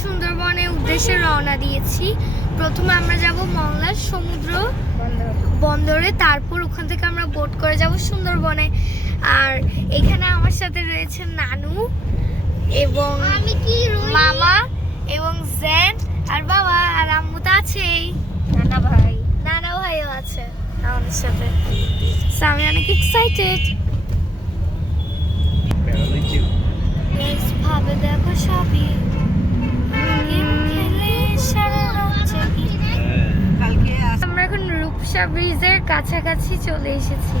সুন্দরবনের উদ্দেশ্যে রওনা দিয়েছি। প্রথমে আমরা যাব মংলা সমুদ্র বন্দরে, তারপর ওখান থেকে আমরা বোট করে যাব সুন্দরবনে। আর এখানে আমার সাথে রয়েছে নানু এবং মামা এবং জেন আর বাবা, আর আম্মু তো আছেই, নানা ভাইও আছে আমাদের সাথে। আমি অনেক এক্সাইটেড। ভাবে দেখো সবই আমরা এখন রূপসা ব্রিজের কাছাকাছি চলে এসেছি।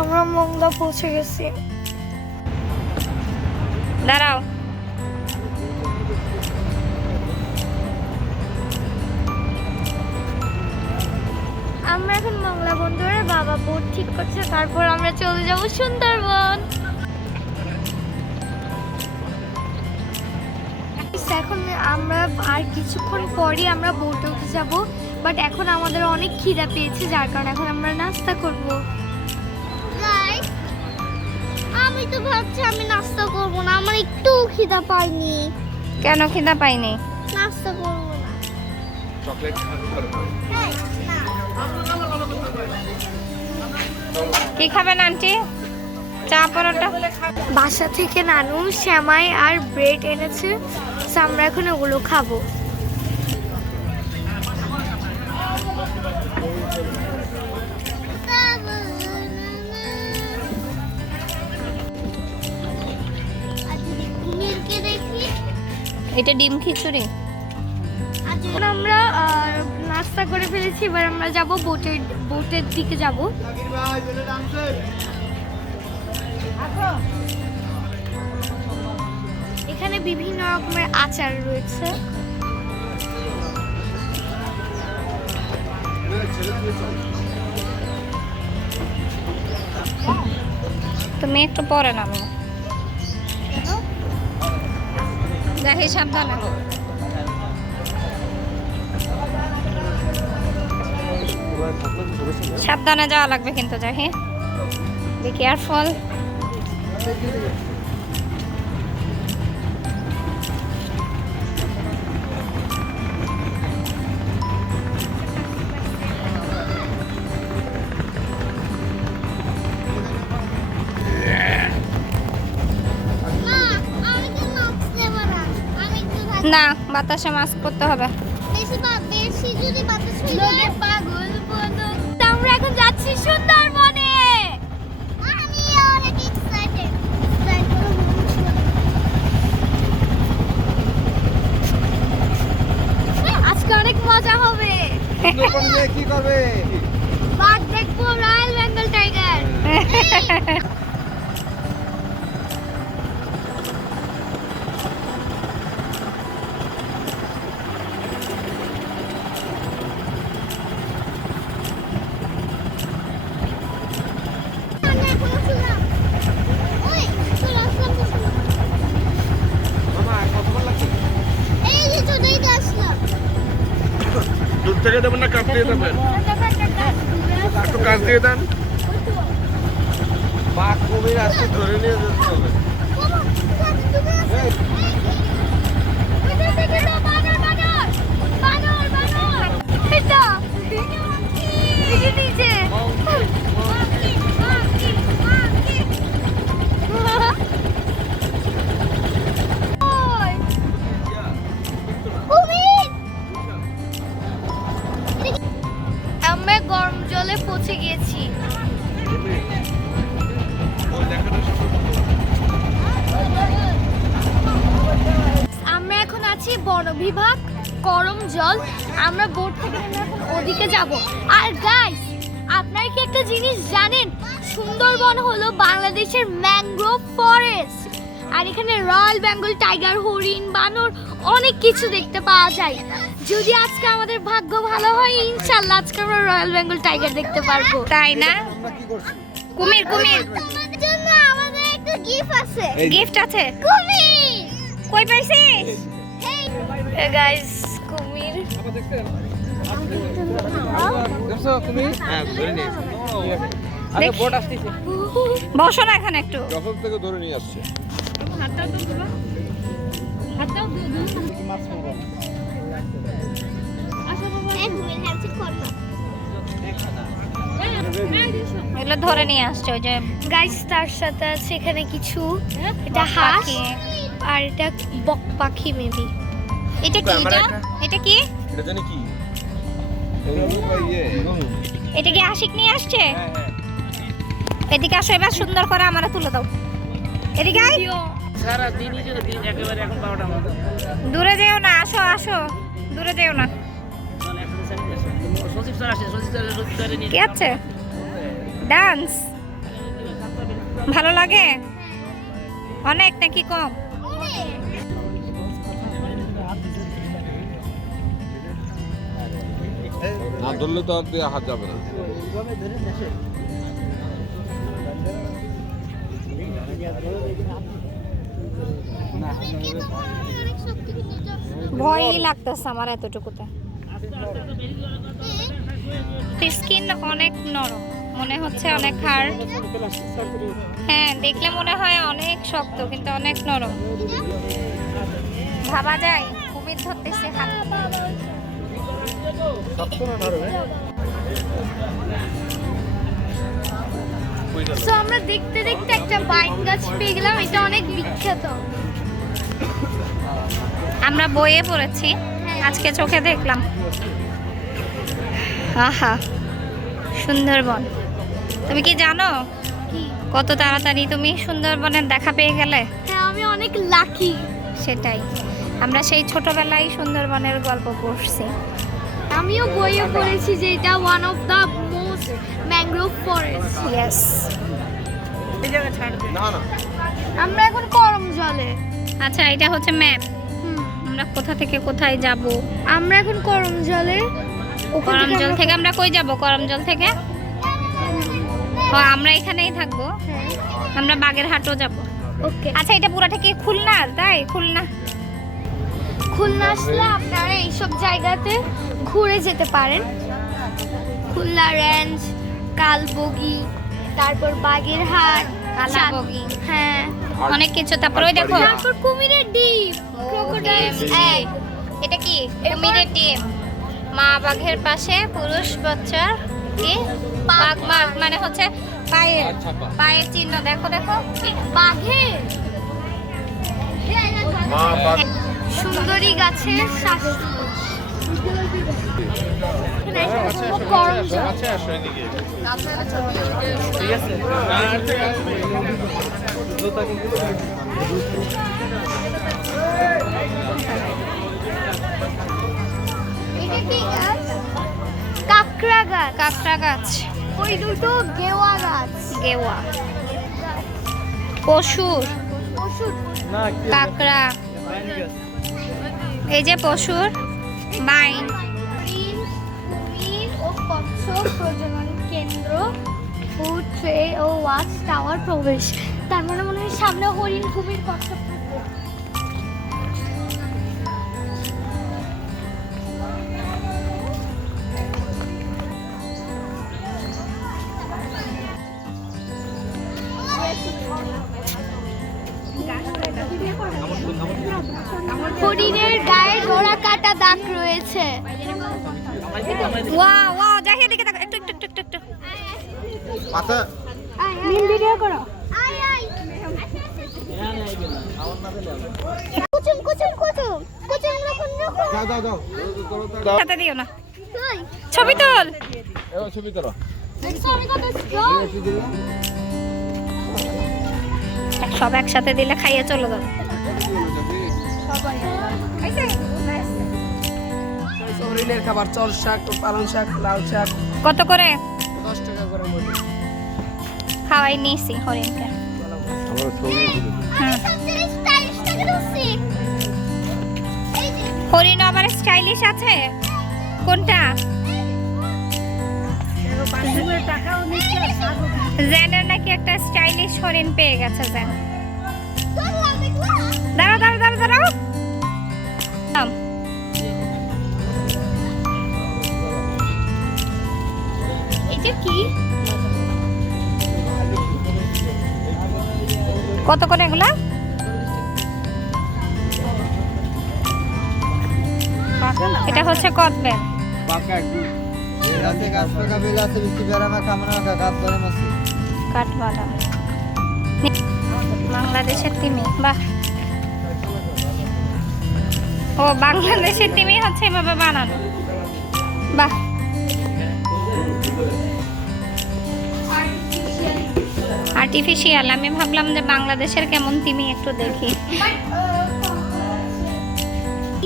আমরা মংলা পৌঁছে গেছি। দাঁড়াও, আমরা এখন মংলা বন্দরে, বাবা বোট ঠিক করছে, তারপর আমরা চলে যাব সুন্দরবন। এখন আমরা আর কিছুক্ষণ পরই আমরা বোটে উঠে যাব, বাট এখন আমাদের অনেক খিদা পেয়েছে, যার কারণে এখন আমরা নাস্তা করব। আমি তো ভাবছি আমি নাস্তা করব না, আমার একটু খিদা পাইনি। কেন খিদা পাইনি? নাস্তা করব না। চকলেট কি খাবেন আন্টি? চা পরোটা? বাসা থেকে নানু সেমাই আর ব্রেড এনেছে, আমরা এখন ওগুলো খাবো। এটা ডিম খিচুড়ি। আমরা নাস্তা করে ফেলেছি, এবার আমরা যাব বোটের দিকে যাব। এখানে বিভিন্ন রকমের আচার রয়েছে। তুমি একটু পরে নামো, দেখি সাবধানে। সাবধানে যাওয়া লাগবে কিন্তু, যাই হ্যাঁ, বি কেয়ারফুল। না, বাতাসে মাস্ক পরতে হবে। আমরা এখন যাচ্ছি সুন্দরবনে। আজকে অনেক মজা হবে। কি করবে? বাঘ দেখবো, রয়্যাল বেঙ্গল টাইগার। থেকে দেবেন না কাছ দিয়ে দেবেন? একটু কাছ দিয়ে দেন। বাঘ কুমির আসতে ধরে নিয়ে যেতে হবে। আমরা গরম জলে পৌঁছে গিয়েছি। বন বিভাগ, করমজল। আমরা বোট থেকে নেমে এখন ওদিকে যাব। আর গাইস, আপনারা কি একটা জিনিস জানেন? সুন্দরবন হলো বাংলাদেশের ম্যানগ্রোভ ফরেস্ট। আর এখানে রয়্যাল বেঙ্গল টাইগার, হরিণ, বানর অনেক কিছু দেখতে পাওয়া যায়। যদি আজকে আমাদের ভাগ্য ভালো হয়, ইনশাআল্লাহ আজকে আমরা রয়্যাল বেঙ্গল টাইগার দেখতে পারবো, তাই না? কুমির কুমির তোমাদের জন্য আমাদের একটা গিফট আছে। গিফট আছে? কুমির কই পাইছিস? হেই গাইস, কুমির দেখছো কুমির? হ্যাঁ, ধরে নিয়ে আচ্ছা, বোট আসছে। বসো না এখানে একটু। যখন থেকে ধরে নিয়ে আসছে। এগুলো ধরে নিয়ে আসছে ওই যে গাইস। তার সাথে আছে এখানে কিছু, এটা হাঁস আর এটা বক পাখি মেবি। এটা কি? এটা কি? এটা জানি কি? এটা কি আশিক নিয়ে আসছে? এদিকে আসো, এবার সুন্দর করে আমারে তুলে দাও। এদিকে আয়। সারা দিনই যদি দিন একেবারে এখন 12টার মতো। দূরে যেও না, আসো আসো, দূরে যেও না। সচিব স্যার আসে, সচিব স্যারের নিয়ে কি আছে? ডান্স ভালো লাগে অনেক নাকি কম? না ধরলে তো আর দিয়ে হাত যাবে না। ভয়ই লাগতেছে আমার এতটুকুতে। স্কিন অনেক নরম, মনে হচ্ছে অনেক হার্ড। হ্যাঁ, দেখলে মনে হয় অনেক শক্ত, কিন্তু অনেক নরম। ভাবা যায় কুমির ধরতেছে হাত। তো আমরা দেখতে দেখতে একটা বাইন গাছ পেয়ে গেলাম। এটা অনেক বিখ্যাত, আমরা বইয়ে পড়েছি, আজকে চোখে দেখলাম। আহা, সুন্দরবন। তুমি কি জানো কত তাড়াতাড়ি তুমি সুন্দরবনের দেখা পেয়ে গেলে? হ্যাঁ, আমি অনেক লাকি। সেটাই, আমরা সেই ছোটবেলায় সুন্দরবনের গল্প পড়ছি। আমিও বইয়ে পড়েছি যে এটা one of the most mangrove forest. Yes. এই জায়গা ছাড় দে। না না, আমরা এখন করমজলে। আচ্ছা, এটা হচ্ছে ম্যাপ। আমরা কোথা থেকে কোথায় যাব? আমরা এখন করমজলে। করমজল থেকে আমরা কই যাব? করমজল থেকে ও আমরা এখানেই থাকবো। আমরা বাগেরহাটও যাব। ওকে। আচ্ছা, এটা পুরাটা কি খুলনা? তাই খুলনা। খুলনা আসলে আপনারা এইসব জায়গাতে ঘুরে যেতে পারেন। খুলনা রেঞ্জ, কালবগি, তারপর বাগেরহাট, কালাবগি, হ্যাঁ অনেক কিছু। তারপর ওই দেখো, তারপর কুমিরের ডিম, ক্রোকোডাইল এগ। এটা কি? কুমিরের ডিম। মা বাঘের পাশে পুরুষ বাচ্চার কি পাগ মার্ক, মানে হচ্ছে পায়ের পায়ের চিহ্ন। দেখো দেখো, বাঘের সুন্দরী গাছের শ্বাস। ঠিক আছে। কাঁকড়া গাছ। কাঁকড়া গাছ। ওই দুটো গেওয়া গাছ। গেওয়া। পশুর, কাঁকড়া। এই যে পশুর বাইন। কুমির ও কচ্ছপ প্রজনন কেন্দ্র, ফুড ট্রে ও ওয়াচ টাওয়ার প্রবেশ। তার মানে মনে হয় সামনে হরিণ, কুমির, কচ্ছপ থাকবে। হরিণের গায়ে জোড়া কাটা দাগ রয়েছে। ওয়াও ওয়াও, দেখে দেখে দেখো, একটু একটু একটু একটু পাতা মিল ভিডিও করো। কুচুম কুচুম কুচুম কুচুম রকম রকম। দাও দাও দাও দাও, সাথে দিও না। ছবি তোল। এই ছবি তোলো। দেখছো আমি কত স্ট্রং। সব একসাথে দিলে খাইয়ে চলে যাবে সবাই। খাইছে? দিনের খাবার চর শাক, পালং শাক, লাল শাক। কত করে? 10 টাকা করে মতো। খাওয়াই নিয়েছি হরিণকে। আমার ছবি হুম। হরিণ আবার স্টাইলিশ আছে কোনটা? জেনের নাকি একটা স্টাইলিশ হরিণ পেয়ে গেছে জেন। দাঁড়াও দাঁড়াও দাঁড়াও দাঁড়াও। এটা কি? কত করে এগুলা? এটা হচ্ছে কদবেল। পাকা একটু রাতে গাছ পাকা বেল আছে বিচি বেড়ামা কামনা গাছ ধরে মাছি কাঠবাদাম। বাংলাদেশের তিমি, বাহ। ও বাংলাদেশের তিমি হচ্ছে এভাবে বানানো, বাহ। আর্টিফিশিয়াল। আমি ভাবলাম যে বাংলাদেশের কেমন তিমি একটু দেখি।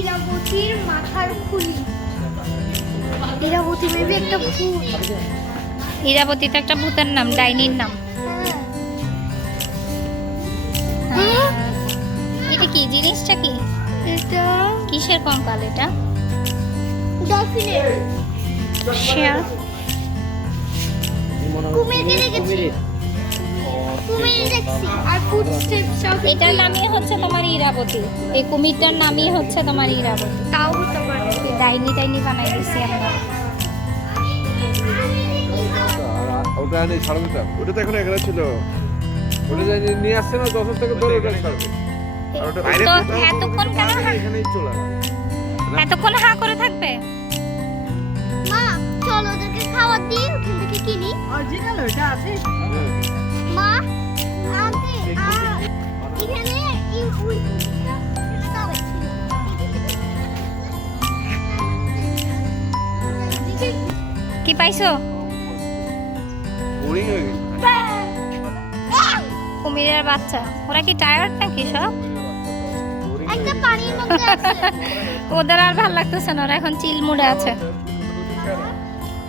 ইরাবতীর মাথার খুলি। ইরাবতী মেবি একটা ভূত। ইরাবতী তো একটা ভূতের নাম, ডাইনির নাম। হ্যাঁ। এটা কি জিনিসটা? কি এটা কিসের কঙ্কাল এটা? ডলফিনের। শেয়ার। কুমিরকে দেখেছি। কুমির দেখছি আর ফুটস্টেপস সব। এটার নামই হচ্ছে তোমার ইরাবতী। এই কুমিরটার নামই হচ্ছে তোমার ইরাবতী। তাও হতে পারে। এই ডাইনি টাইনি বানাই দিছি আমরা। ওটা নেই ছাড় দিতাম। ওটা তো এখন এখানে ছিল। ওটা যে নিয়ে আসছে না 10 থেকে ধরে ওটা ছাড়বে। আর ওটা বাইরে তো এতক্ষণ কেন এখানেই চলে আসবে। এতক্ষণ হা করে থাকবে? মা চলো ওদেরকে খাবার দিই, ওখান থেকে কিনি। অরিজিনাল ওটা আছে। মা আনতে এখানে ওই কি পাইছো? বোরিং হয়ে গেছে। কুমিরের বাচ্চা। ওরা কি টায়ার্ড নাকি সব? একটা পানির মধ্যে আছে। ওদের আর ভালো লাগতেছে না, ওরা এখন চিল মুডে আছে,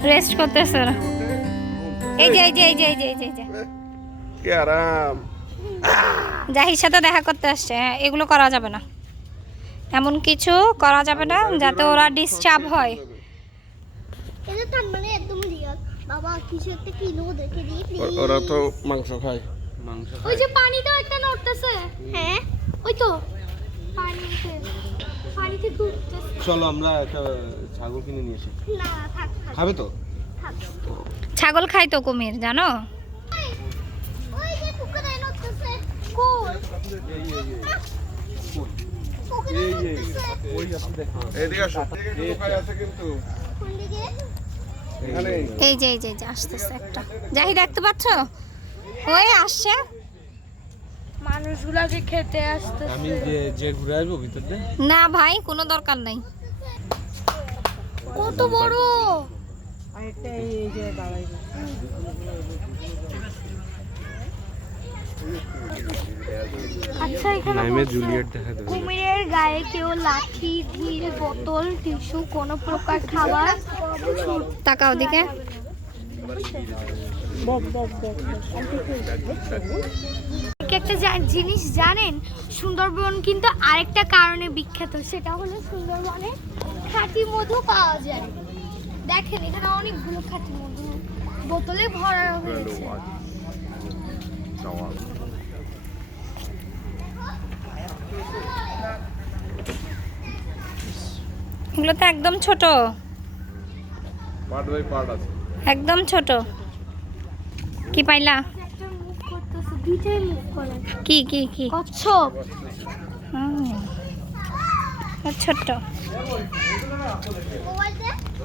রেস্ট করতেছে ওরা। এই যে এই যে এই যে এই যে এই যে এই যে কি আরাম। জাহির সাথে দেখা করতে আসছে। হ্যাঁ, এগুলো করা যাবে না, এমন কিছু করা যাবে না যাতে ওরা ডিস্টার্ব হয়। এটা তার মানে একদম রিয়াল। বাবা কিছু একটা কিনো দেখে দিই প্লিজ। ওরা তো মাংস খায়। মাংস ওই যে পানিতে একটা নড়তেছে। হ্যাঁ ওই তো পানিতে পানিতে ঘুরতেছে। চলো আমরা একটা ছাগল কিনে নিয়ে আসি। না থাক থাক খাবে তো? থাক। ছাগল খায় তো কুমির, জানো? ওই যে পুকুরে নড়তেছে। কোল পুকুরে নড়তেছে। এদিকে আসো। দোকান আছে কিন্তু। কোন দিকে? এখানে এই যে এই যে এই যে আসতেছে একটা। জাহির দেখতে পাচ্ছ? ওই আসছে। মানুষগুলাকে খেতে আসতেছে। আমি যে ঘুরে আসবো ভিতর দিয়ে। না ভাই, কোনো দরকার নাই। কত বড়! আরেকটা এই যে দাঁড়াই। আচ্ছা এখানে নাইমে জুলিয়েট দেখা দেবে। কুমিরের গায়ে কেউ লাঠি, ঢিল, বোতল, টিস্যু, কোনো প্রকার খাবার। তাকাও দিকে। একটা জিনিস জানেন, সুন্দরবন কিন্তু আরেকটা কারণে বিখ্যাত, সেটা হলো সুন্দরবনে খাঁটি মধু পাওয়া যায়। দেখেন এখানে অনেকগুলো খাঁটি মধু বোতলে ভরা হয়েছে। এগুলো তো একদম ছোট, পার্ট বাই পার্ট আছে। একদম ছোট। কি পাইলা? একটা মুভ করতেছে, দুইটাই মুভ করে। কি কি কি? কচ্ছপ। হুম, ছোট্ট।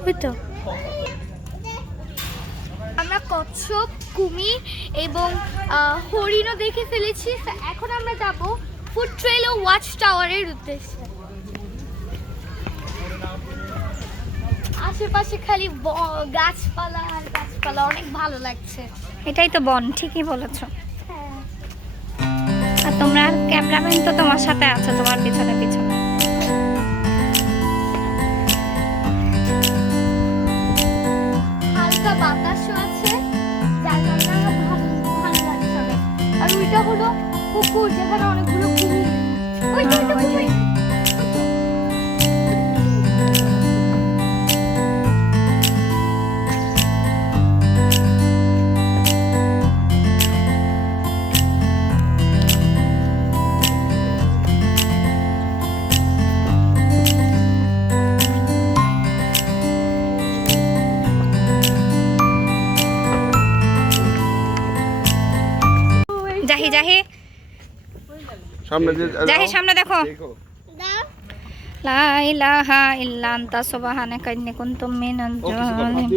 ওই তো আমরা কচ্ছপ, কুমির এবং হরিণও দেখে ফেলেছি। তো এখন আমরা যাব ফুড ট্রেল ও ওয়াচ টাওয়ারের উদ্দেশ্যে। আশেপাশে খালি গাছপালা আর গাছপালা, অনেক ভালো লাগছে। এটাই তো বন, ঠিকই বলেছো। হ্যাঁ আর তোমরা ক্যামেরাম্যান তো তোমার সাথে আছে, তোমার পিছনে পিছনে। সামনে যে জাহিদ সামনে দেখো। দেখো দাও লা ইলাহা ইল্লা আনতা সুবহানাকা ইন্নী কুনতু মিনাজ জালিমিন।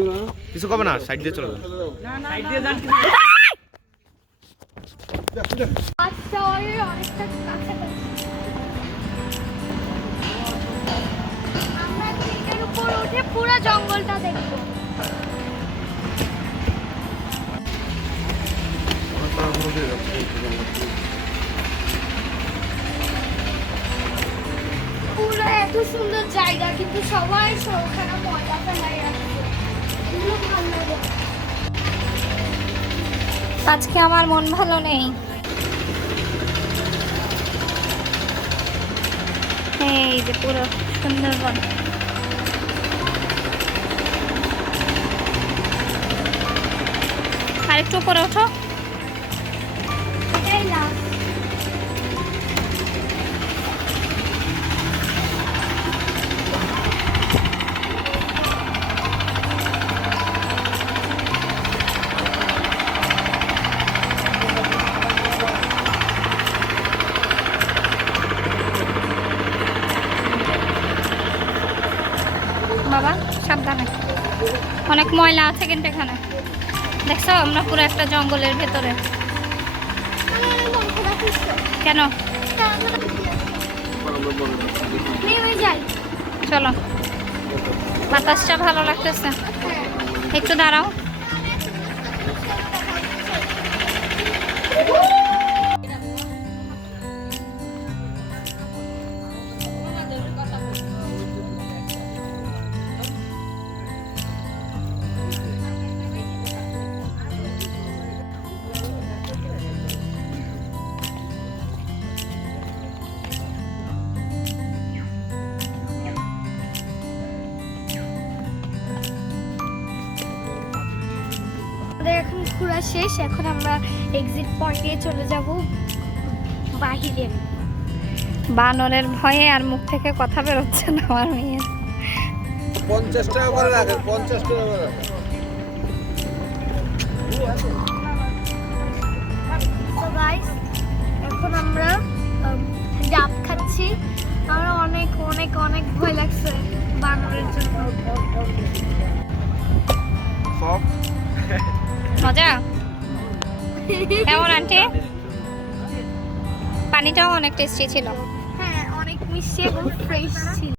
কিছু কবে না, সাইড দিয়ে চলে যান। আচ্ছা ওই অনেকটা কাছাকাছি আমরা এটার উপর উঠে পুরো জঙ্গলটা দেখবো। পুরো এত সুন্দর জায়গা কিন্তু সবাই ওখানে ময়লা ফেলাই রাখছে, এগুলো ভালো লাগে। আজকে আমার মন ভালো নেই। এই যে পুরো সুন্দরবন। আরেকটু উপরে ওঠো। এটাই লাস্ট। বাবা সাবধানে, অনেক ময়লা আছে কিন্তু এখানে। দেখছো আমরা পুরো একটা জঙ্গলের ভেতরে। আমার মন খারাপ হচ্ছে। কেন? নেমে যাই। চলো, বাতাসটা ভালো লাগতেছে। একটু দাঁড়াও। আমাদের এখন ঘোরা শেষ, এখন আমরা এক্সিট পয়েন্টে চলে যাব বাহিরে। বানরের ভয়ে আর মুখ থেকে কথা বেরোচ্ছে না আমার মেয়ের। 50 টাকা করে রাখেন, 50 টাকা করে রাখেন। তো গাইস এখন আমরা ডাব খাচ্ছি। আমার অনেক অনেক অনেক ভয় লাগছে বানরের জন্য। সব মজা কেমন আন্টি? পানিটাও অনেক টেস্টি ছিল। হ্যাঁ অনেক মিষ্টি এবং ফ্রেশ ছিল।